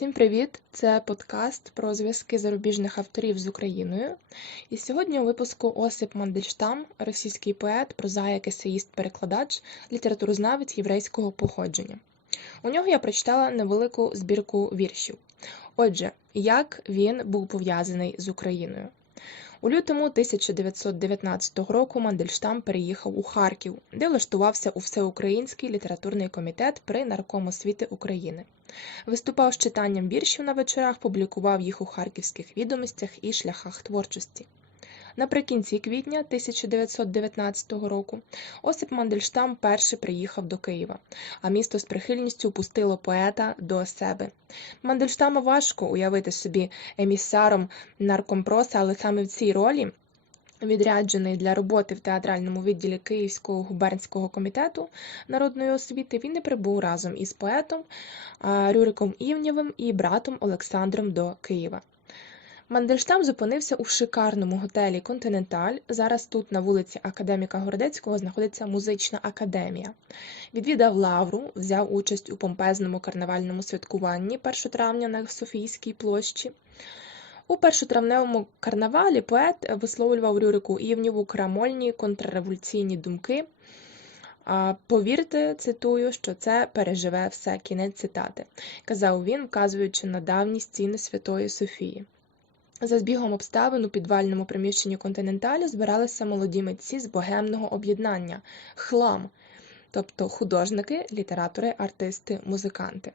Всім привіт! Це подкаст про зв'язки зарубіжних авторів з Україною. І сьогодні у випуску Осип Мандельштам, російський поет, прозаїк, есеїст, перекладач, літературознавець єврейського походження. У нього я прочитала невелику збірку віршів. Отже, як він був пов'язаний з Україною. У лютому 1919 року Мандельштам переїхав у Харків, де влаштувався у Всеукраїнський літературний комітет при Наркомосвіти України. Виступав з читанням віршів на вечорах, публікував їх у харківських відомостях і шляхах творчості. Наприкінці квітня 1919 року Осип Мандельштам перший приїхав до Києва, а місто з прихильністю пустило поета до себе. Мандельштама важко уявити собі емісаром наркомпроса, але саме в цій ролі. Відряджений для роботи в театральному відділі Київського губернського комітету народної освіти, він не прибув разом із поетом Рюриком Івнєвим і братом Олександром до Києва. Мандельштам зупинився у шикарному готелі Континенталь. Зараз тут, на вулиці Академіка Городецького, знаходиться музична академія. Відвідав Лавру, взяв участь у помпезному карнавальному святкуванні 1 травня на Софійській площі. У першотравневому карнавалі поет висловлював Рюрику Івнєву крамольні контрреволюційні думки. Повірте, цитую, що це переживе все кінець цитати, казав він, вказуючи на давні стіни Святої Софії. За збігом обставин у підвальному приміщенні континенталі збиралися молоді митці з богемного об'єднання. Хлам, тобто художники, літератори, артисти, музиканти.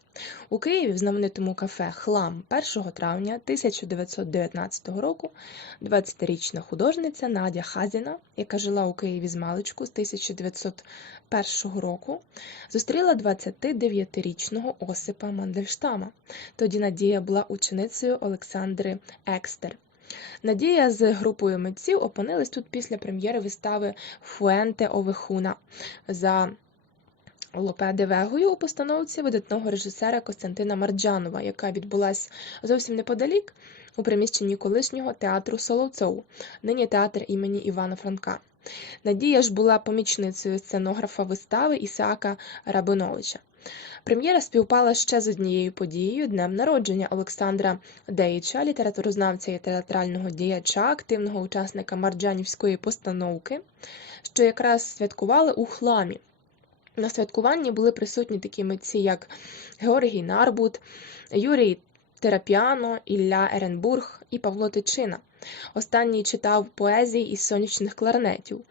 У Києві в знаменитому кафе Хлам 1 травня 1919 року 20-річна художниця Надя Хазіна, яка жила у Києві з маличку з 1901 року, зустріла 29-річного Осипа Мандельштама. Тоді Надія була ученицею Олександри Екстер. Надія з групою митців опинились тут після прем'єри вистави Фуенте Овехуна за Лопе де Вегою у постановці видатного режисера Костянтина Марджанова, яка відбулася зовсім неподалік у приміщенні колишнього театру Соловцов, нині театр імені Івана Франка. Надія ж була помічницею сценографа вистави Ісаака Рабиновича. Прем'єра співпала ще з однією подією днем народження Олександра Деїча, літературознавця і театрального діяча, активного учасника Марджанівської постановки, що якраз святкували у хламі. На святкуванні були присутні такі митці, як Георгій Нарбут, Юрій Терапіано, Ілля Еренбург і Павло Тичина. Останній читав поезії із сонячних кларнетів.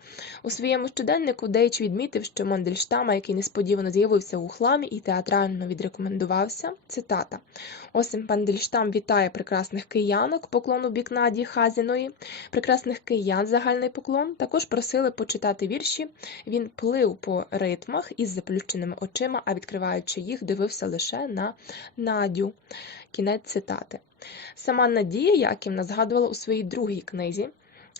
У своєму щоденнику Дейч відмітив, що Мандельштама, який несподівано з'явився у хламі і театрально відрекомендувався. Цитата: Осим Мандельштам вітає прекрасних киянок, поклону бік Наді Хазіної, прекрасних киян, загальний поклон. Також просили почитати вірші. Він плив по ритмах із заплющеними очима, а відкриваючи їх, дивився лише на Надю. Кінець цитати. Сама Надія Якимна згадывала у своей другой книзе.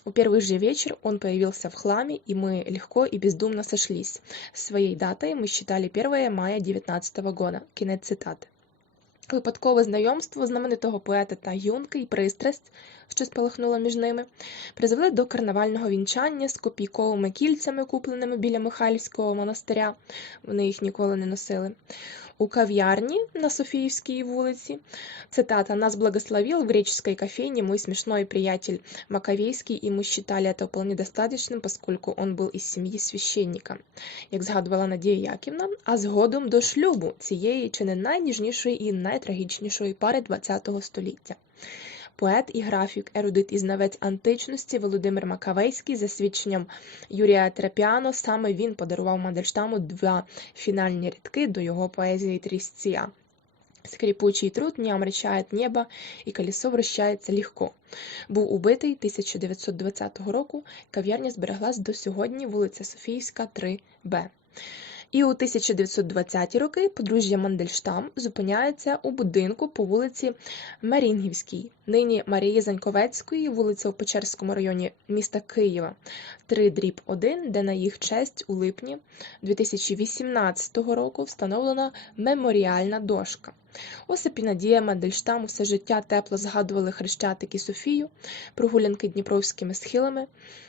У первый же вечер он появился в хламе, и мы легко и бездумно сошлись. Своей датой мы считали 1 мая 19 года. Кінець цитати. Випадкове знайомство знаменитого поета та юнки і пристрасть, що спалахнула між ними, призвели до карнавального вінчання з копійковими кільцями, купленими біля Михайлівського монастиря. Вони їх ніколи не носили. У кав'ярні на Софиевской вулиці, цитата, «Нас благословил в греческой кофейне мой смешной приятель Маковейский, и мы считали это вполне достаточным, поскольку он был із сім'ї священника», як згадувала Надія Яківна, а згодом до шлюбу цієї чи не найніжнішої і найтрагічнішої пари ХХ століття. Поет і графік, ерудит і знавець античності Володимир Макавейський, за свідченням Юрія Трапіано, саме він подарував Мандельштаму два фінальні рядки до його поезії Трісція. Скрипучий труд не омрачает небо, і колесо вращається легко. Був убитий 1920 року. Кав'ярня збереглась до сьогодні, вулиця Софійська, 3Б. І у 1920-ті роки подружжя Мандельштам зупиняється у будинку по вулиці Марінгівській, нині Марії Заньковецької, вулиця у Печерському районі міста Києва, 3 дріб 1, де на їх честь у липні 2018 року встановлена меморіальна дошка. Осип і Надія Мандельштам все життя тепло згадували Хрещатик і Софію, прогулянки Дніпровськими схилами,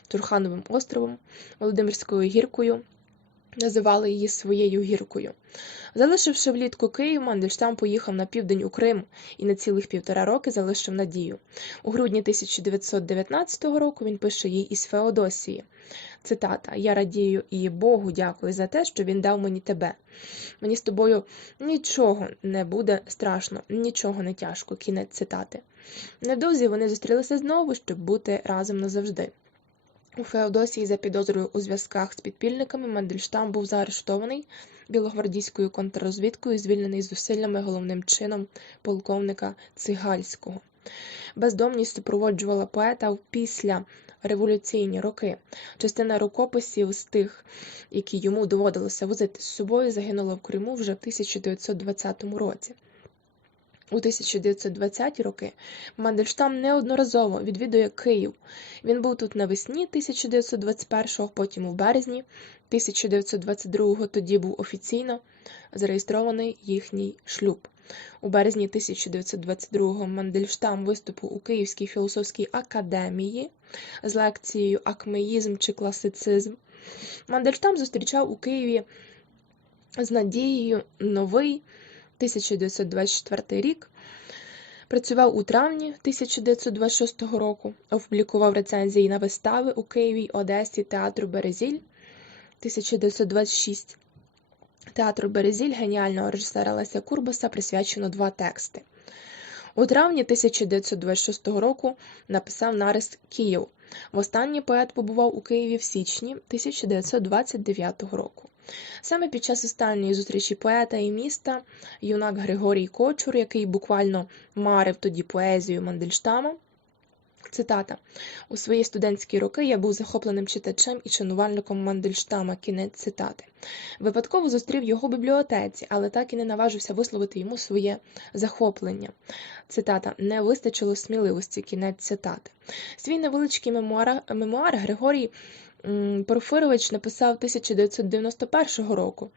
Турхановим островом, Володимирською гіркою називали її своєю гіркою. Залишивши влітку Київ, Мандельштам поїхав на південь у Крим і на цілих півтора роки залишив надію. У грудні 1919 року він пише їй із Феодосії. Цитата: Я радію і Богу дякую за те, що він дав мені тебе. Мені з тобою нічого не буде страшно, нічого не тяжко. Кінець цитати. Невдовзі вони зустрілися знову, щоб бути разом назавжди. У Феодосії за підозрою у зв'язках з підпільниками Мандельштам був заарештований білогвардійською контррозвідкою, звільнений з зусиллями головним чином полковника Цигальського. Бездомність супроводжувала поета в після революційні роки. Частина рукописів з тих, які йому доводилося возити з собою, загинула в Криму вже в 1920 році. У 1920-ті роки Мандельштам неодноразово відвідує Київ. Він був тут навесні 1921-го, потім у березні 1922-го тоді був офіційно зареєстрований їхній шлюб. У березні 1922-го Мандельштам виступив у Київській філософській академії з лекцією Акмеїзм чи класицизм. Мандельштам зустрічав у Києві з надією новий 1924 рік. Працював у травні 1926 року, опублікував рецензії на вистави у Києві, Одесі, театру Березіль 1926. Театру Березіль геніального режисера Леся Курбаса присвячено два тексти. У травні 1926 року написав нарис Київ. Востаннє поет побував у Києві в січні 1929 року. Саме під час останньої зустрічі поета і міста юнак Григорій Кочур, який буквально марив тоді поезію Мандельштама, цитата: У свої студентські роки я був захопленим читачем і шанувальником Мандельштама. Кінець цитати. Випадково зустрів його в бібліотеці, але так і не наважився висловити йому своє захоплення. Цитата не вистачило сміливості. Кінець цитати. Свій невеличкий мемуар, мемуар Григорій. Порфирович написав 1991 року,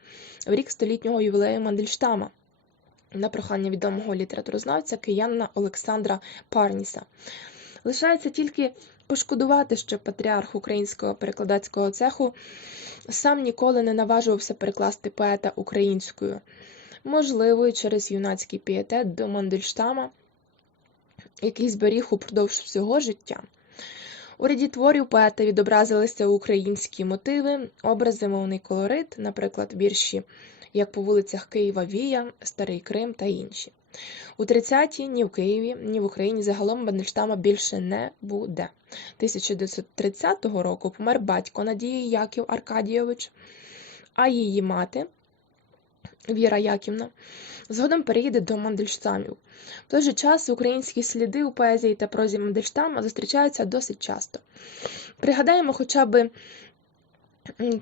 в рік столітнього ювілею Мандельштама, на прохання відомого літературознавця киянина Олександра Парніса. Лишається тільки пошкодувати, що патріарх українського перекладацького цеху сам ніколи не наважувався перекласти поета українською, можливо, і через юнацький пієтет до Мандельштама, який зберіг упродовж всього життя. У ряді творів поета відобразилися українські мотиви, образи, мовний колорит, наприклад, вірші як по вулицях Києва Вія, Старий Крим та інші. У 30-ті ні в Києві, ні в Україні загалом Бандельштама більше не буде. 1930 року помер батько Надії Яків Аркадійович, а її мати Віра Яківна згодом переїде до Мандельштамів. В той же час українські сліди у поезії та прозі Мандельштама зустрічаються досить часто. Пригадаємо хоча б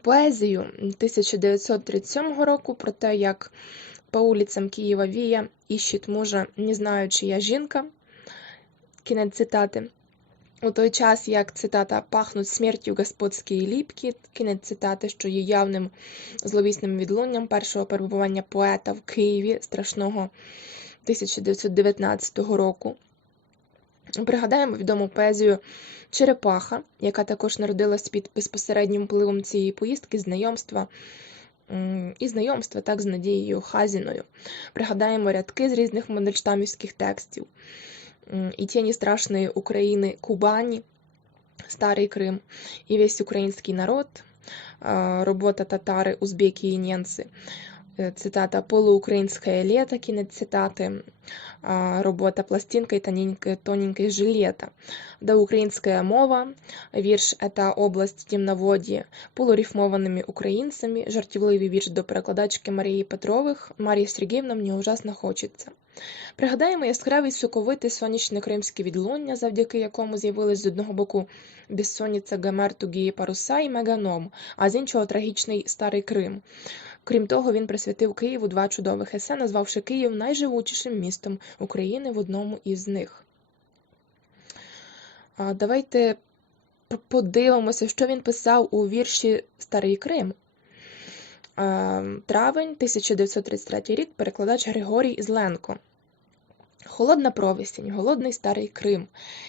поезію 1937 року про те, як по улицам Києва Вія іщить мужа, не знаю, чия жінка. Кінець цитати. У той час, як цитата пахнуть смертю господські ліпки, кінець цитати, що є явним зловісним відлунням першого перебування поета в Києві страшного 1919 року. Пригадаємо відому поезію Черепаха, яка також народилась під безпосереднім впливом цієї поїздки, знайомства і знайомства так з Надією Хазіною. Пригадаємо рядки з різних модельштамівських текстів. «И тени страшные Украины, Кубані, Старий Крим, і весь український народ, робота татари, узбеки і ненці, цитата «Полуукраинское лето», кінець цитати, робота «Пластинка и тоненькое жилета», «Доукраинская мова», вірш «Ета область темноводья», полурифмованными українцями, жартівливий вірш до перекладачки Марії Петрових, Марії Сергіївна мені ужасно хочеться. Пригадаємо яскравий соковитий сонячне кримське відлуння, завдяки якому з'явились з одного боку безсонниця Гамер Тугії Паруса і Меганом, а з іншого трагічний Старий Крим. Крім того, він присвятив Києву два чудових есе, назвавши Київ найживучішим містом України в одному із них. Давайте подивимося, що він писав у вірші Старий Крим. Травень 1933 рік перекладач Григорій Зленко. Холодна провесінь, голодний старий Крим,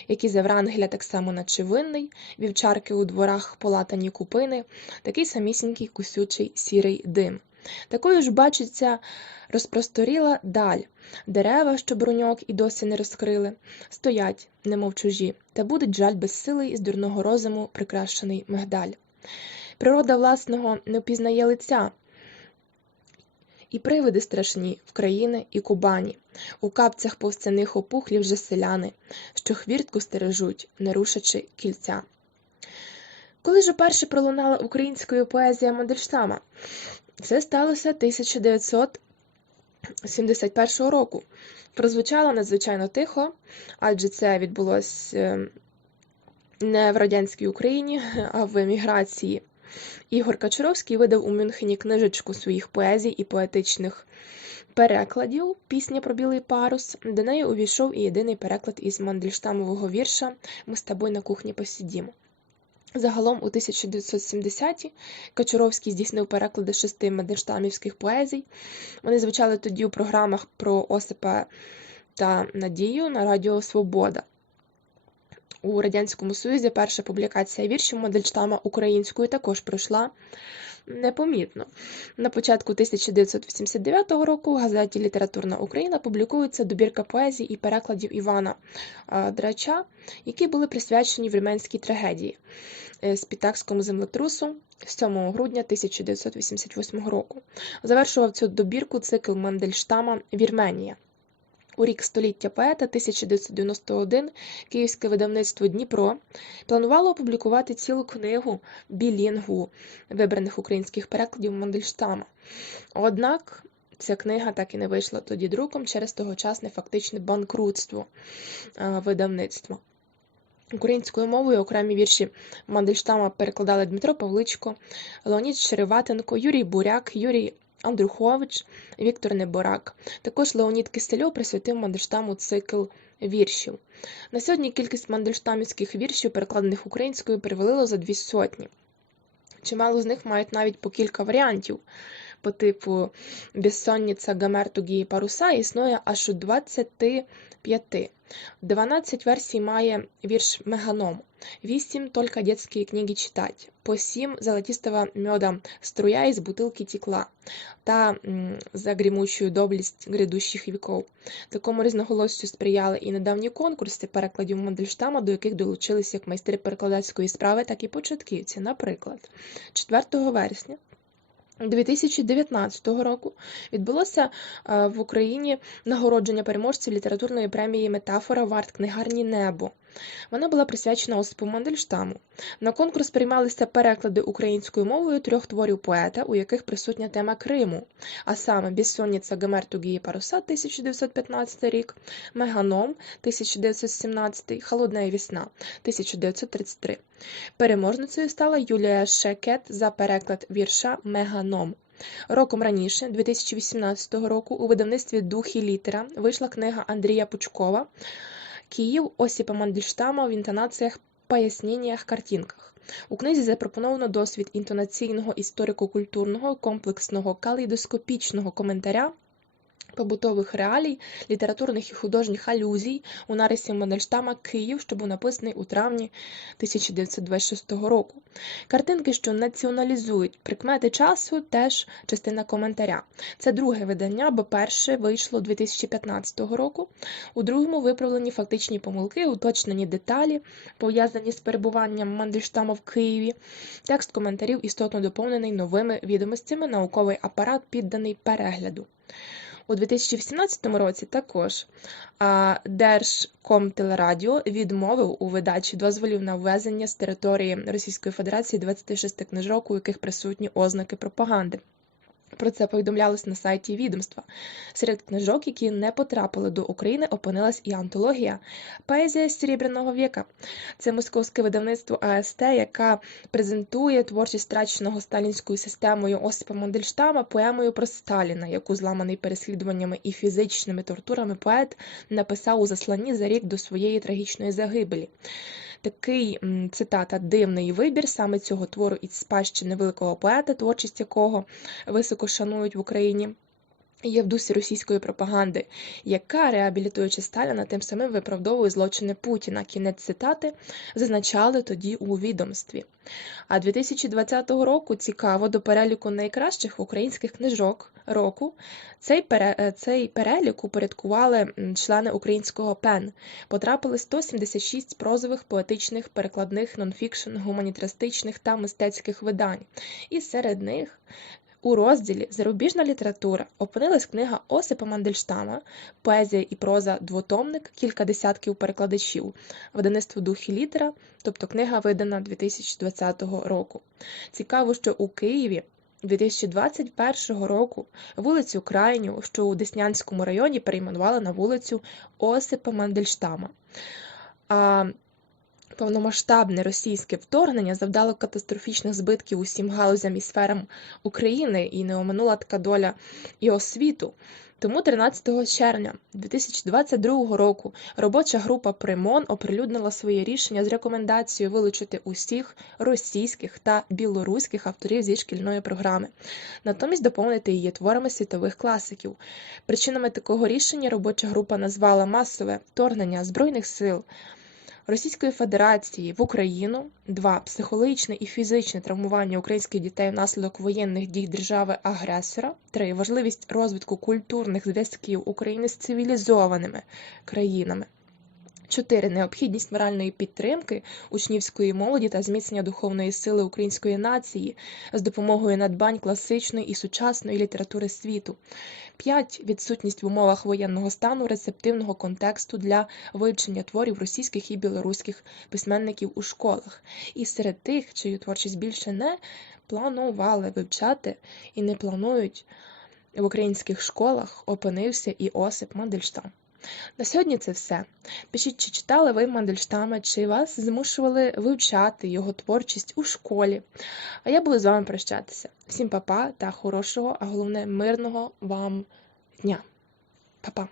який за Врангеля так само наче винний, вівчарки у дворах полатані купини, такий самісінький кусючий сірий дим. Такою ж бачиться розпросторіла даль, дерева, що броньок і досі не розкрили, стоять, немов чужі, та буде жаль безсилий з дурного розуму прикрашений мигдаль. Природа власного не впізнає лиця, і привиди страшні в країни і кубані, у капцях повстяних опухлі вже селяни, що хвіртку стережуть, не рушачи кільця. Коли ж уперше пролунала українською поезія Мандельштама? Це сталося 1971 року. Прозвучало надзвичайно тихо, адже це відбулося не в радянській Україні, а в еміграції. Ігор Качуровський видав у Мюнхені книжечку своїх поезій і поетичних перекладів Пісня про білий парус. До неї увійшов і єдиний переклад із Мандельштамового вірша Ми з тобою на кухні посидімо. Загалом у 1970-ті Качуровський здійснив переклади шести мандельштамівських поезій. Вони звучали тоді у програмах про Осипа та Надію на Радіо Свобода. У Радянському Союзі перша публікація віршів Мандельштама українською також пройшла непомітно. На початку 1989 року в газеті Літературна Україна публікується добірка поезій і перекладів Івана Драча, які були присвячені вірменській трагедії е, Спітакському землетрусу 7 грудня 1988 року. Завершував цю добірку цикл Мандельштама Вірменія. У рік століття поета 1991 київське видавництво Дніпро планувало опублікувати цілу книгу білінгву вибраних українських перекладів Мандельштама. Однак ця книга так і не вийшла тоді друком через тогочасне фактичне банкрутство видавництва. Українською мовою окремі вірші Мандельштама перекладали Дмитро Павличко, Леонід Череватенко, Юрій Буряк, Юрій Андрухович, Віктор Неборак. Також Леонід Кисельов присвятив Мандельштаму цикл віршів. На сьогодні кількість мандельштамівських віршів, перекладених українською, перевалило за дві сотні. Чимало з них мають навіть по кілька варіантів. По типу Безсонниця Гамерту Гії Паруса існує аж у 25. 12 версій має вірш Меганом, 8 «Только детские книги читать», по 7 «Золотистого меда струя из бутылки текла» та «За грімучу доблесть грядущих віков». Такому різноголоссю сприяли і недавні конкурси перекладів Мандельштама, до яких долучилися як майстри перекладацької справи, так і початківці. Наприклад, 4 вересня 2019 року відбулося в Україні нагородження переможців літературної премії Метафора в арт-книгарні Небо. Вона була присвячена Осипу Мандельштаму. На конкурс приймалися переклади українською мовою трьох творів поета, у яких присутня тема Криму, а саме Безсонниця Гомерту Гії Паруса 1915 рік, Меганом 1917, Холодна весна 1933. Переможницею стала Юлія Шекет за переклад вірша Меганом. Роком раніше, 2018 року, у видавництві Дух і літера вийшла книга Андрія Пучкова Київ Осіпа Мандельштама в інтонаціях, поясненнях, картинках. У книзі запропоновано досвід інтонаційного історико-культурного комплексного калейдоскопічного коментаря побутових реалій, літературних і художніх алюзій у нарисі Мандельштама Київ, що був написаний у травні 1926 року. Картинки, що націоналізують прикмети часу, теж частина коментаря. Це друге видання, бо перше вийшло 2015 року. У другому виправлені фактичні помилки, уточнені деталі, пов'язані з перебуванням Мандельштама в Києві. Текст коментарів істотно доповнений новими відомостями, науковий апарат підданий перегляду. У 2018 році також Держкомтелерадіо відмовив у видачі дозволів на ввезення з території Російської Федерації 26 книжок, у яких присутні ознаки пропаганди. Про це повідомлялось на сайті відомства. Серед книжок, які не потрапили до України, опинилась і антологія Поезія Серебряного віка. Це московське видавництво АСТ, яка презентує творчість страченого сталінською системою Осипа Мандельштама поемою про Сталіна, яку зламаний переслідуваннями і фізичними тортурами поет написав у засланні за рік до своєї трагічної загибелі. Такий цитата дивний вибір саме цього твору із спадщини великого поета, творчість якого високо шанують в Україні. Є в дусі російської пропаганди, яка, реабілітуючи Сталіна, тим самим виправдовує злочини Путіна. Кінець цитати зазначали тоді у відомстві. А 2020 року цікаво до переліку найкращих українських книжок року. Цей пере, цей перелік упорядкували члени українського ПЕН. Потрапили 176 прозових, поетичних, перекладних, нонфікшн, гуманітаристичних та мистецьких видань. І серед них у розділі Зарубіжна література опинилась книга Осипа Мандельштама Поезія і проза двотомник, кілька десятків перекладачів, видаництво дух і літера, тобто книга видана 2020 року. Цікаво, що у Києві 2021 року вулицю Крайню, що у Деснянському районі, перейменували на вулицю Осипа Мандельштама. А Повномасштабне російське вторгнення завдало катастрофічних збитків усім галузям і сферам України і не оминула така доля і освіту. Тому 13 червня 2022 року робоча група Примон оприлюднила своє рішення з рекомендацією вилучити усіх російських та білоруських авторів зі шкільної програми, натомість доповнити її творами світових класиків. Причинами такого рішення робоча група назвала масове вторгнення збройних сил. Російської Федерації в Україну, два психологічне і фізичне травмування українських дітей внаслідок воєнних дій держави-агресора, три важливість розвитку культурних зв'язків України з цивілізованими країнами. 4. Необхідність моральної підтримки учнівської молоді та зміцнення духовної сили української нації з допомогою надбань класичної і сучасної літератури світу. 5. Відсутність в умовах воєнного стану рецептивного контексту для вивчення творів російських і білоруських письменників у школах. І серед тих, чию творчість більше не планували вивчати і не планують в українських школах, опинився і Осип Мандельштам. На сьогодні це все. Пишіть, чи читали ви Мандельштама, чи вас змушували вивчати його творчість у школі. А я буду з вами прощатися. Всім па-па та хорошого, а головне мирного вам дня. Па-па!